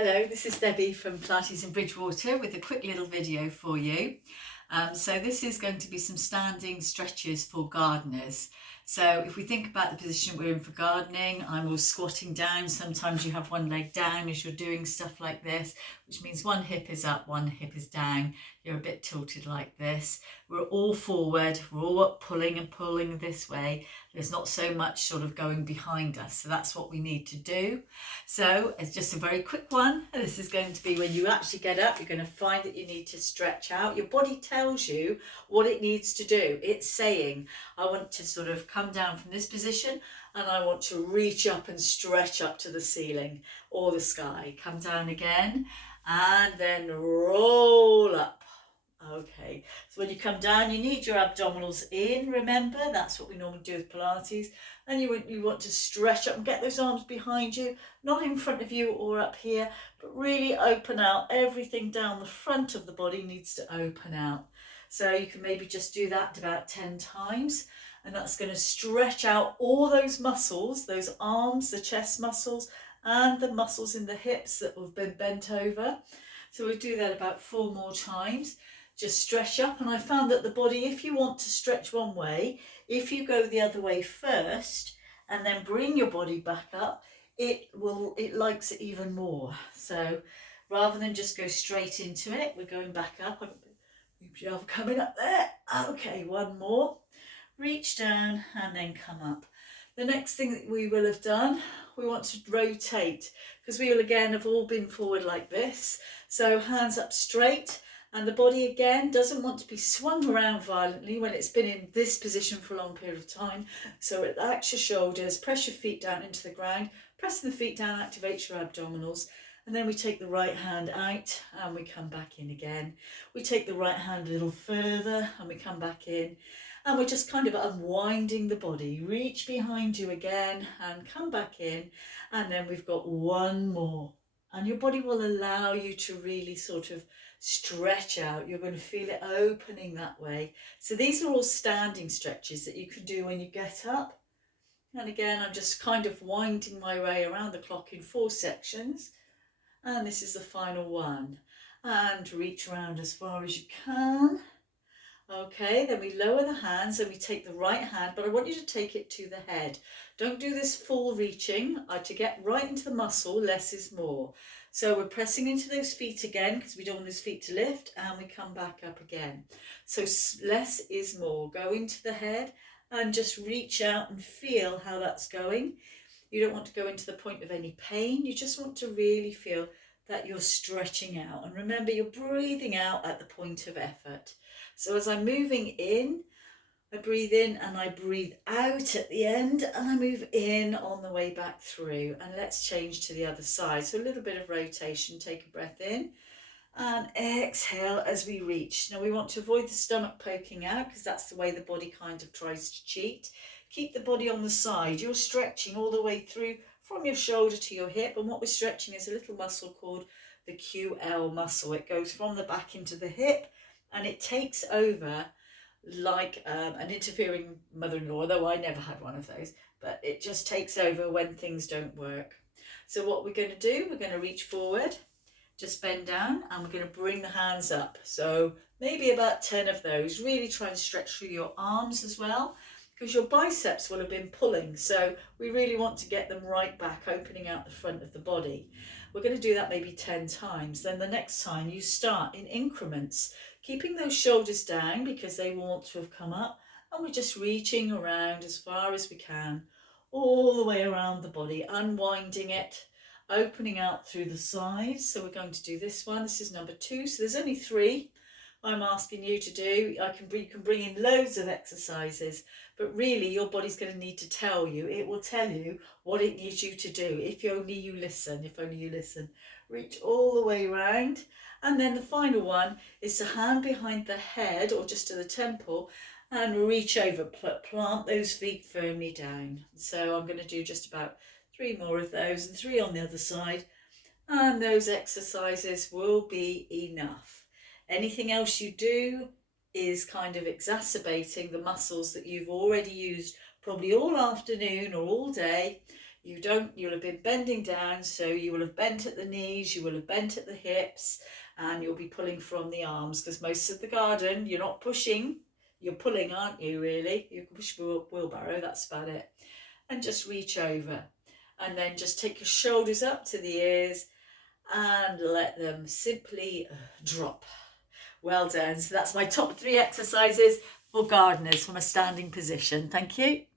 Hello, this is Debbie from Pilates in Bridgewater with a quick little video for you. So this is going to be some standing stretches for gardeners. So if we think about the position we're in for gardening, I'm always squatting down. Sometimes you have one leg down as you're doing stuff like this, which means one hip is up, one hip is down. You're a bit tilted like this. We're all forward, we're all up pulling and pulling this way. There's not so much sort of going behind us. So that's what we need to do. So it's just a very quick one. This is going to be when you actually get up, you're going to find that you need to stretch out. Your body tells you what it needs to do. It's saying, I want to sort of come down from this position and I want to reach up and stretch up to the ceiling or the sky. Come down again and then roll up. Okay, so when you come down, you need your abdominals in, remember, that's what we normally do with Pilates. And you want to stretch up and get those arms behind you, not in front of you or up here, but really open out. Everything down the front of the body needs to open out. So you can maybe just do that about 10 times. And that's going to stretch out all those muscles, those arms, the chest muscles, and the muscles in the hips that have been bent over. So we'll do that about 4 more times. Just stretch up, and I found that the body, if you want to stretch one way, if you go the other way first and then bring your body back up, it likes it even more. So rather than just go straight into it, we're going back up. I'm coming up there. Okay, one more. Reach down and then come up. The next thing that we will have done, we want to rotate, because we will again have all been forward like this. So hands up straight. And the body again doesn't want to be swung around violently when it's been in this position for a long period of time. So relax your shoulders, press your feet down into the ground, pressing the feet down activates your abdominals. And then we take the right hand out and we come back in again. We take the right hand a little further and we come back in. And we're just kind of unwinding the body. Reach behind you again and come back in. And then we've got one more. And your body will allow you to really sort of stretch out. You're going to feel it opening that way. So these are all standing stretches that you can do when you get up. And again, I'm just kind of winding my way around the clock in 4 sections. And this is the final one. And reach around as far as you can. Okay, then we lower the hands and we take the right hand, but I want you to take it to the head. Don't do this full reaching. To get right into the muscle, less is more. So we're pressing into those feet again because we don't want those feet to lift, and we come back up again. So less is more. Go into the head and just reach out and feel how that's going. You don't want to go into the point of any pain. You just want to really feel that you're stretching out. And remember, you're breathing out at the point of effort. So as I'm moving in, I breathe in and I breathe out at the end, and I move in on the way back through. And let's change to the other side. So a little bit of rotation. Take a breath in and exhale as we reach. Now we want to avoid the stomach poking out because that's the way the body kind of tries to cheat. Keep the body on the side. You're stretching all the way through from your shoulder to your hip, and what we're stretching is a little muscle called the QL muscle. It goes from the back into the hip and it takes over like an interfering mother-in-law, though I never had one of those, but it just takes over when things don't work. So what we're going to do, we're going to reach forward, just bend down, and we're going to bring the hands up. So maybe about 10 of those. Really try and stretch through your arms as well, because your biceps will have been pulling. So we really want to get them right back, opening out the front of the body. We're going to do that maybe 10 times. Then the next time you start in increments, keeping those shoulders down because they want to have come up, and we're just reaching around as far as we can, all the way around the body, unwinding it, opening out through the sides. So we're going to do this one. This is number 2. So there's only 3 I'm asking you to do. You can bring in loads of exercises, but really your body's going to need to tell you. It will tell you what it needs you to do if only you listen. If only you listen. Reach all the way around. And then the final one is to hand behind the head or just to the temple and reach over. Plant those feet firmly down. So I'm going to do just about 3 more of those and 3 on the other side. And those exercises will be enough. Anything else you do is kind of exacerbating the muscles that you've already used probably all afternoon or all day. You'll have been bending down, so you will have bent at the knees, you will have bent at the hips, and you'll be pulling from the arms, because most of the garden, you're not pushing, you're pulling, aren't you, really? You can push with a wheelbarrow, that's about it. And just reach over. And then just take your shoulders up to the ears and let them simply drop. Well done. So that's my top 3 exercises for gardeners from a standing position. Thank you.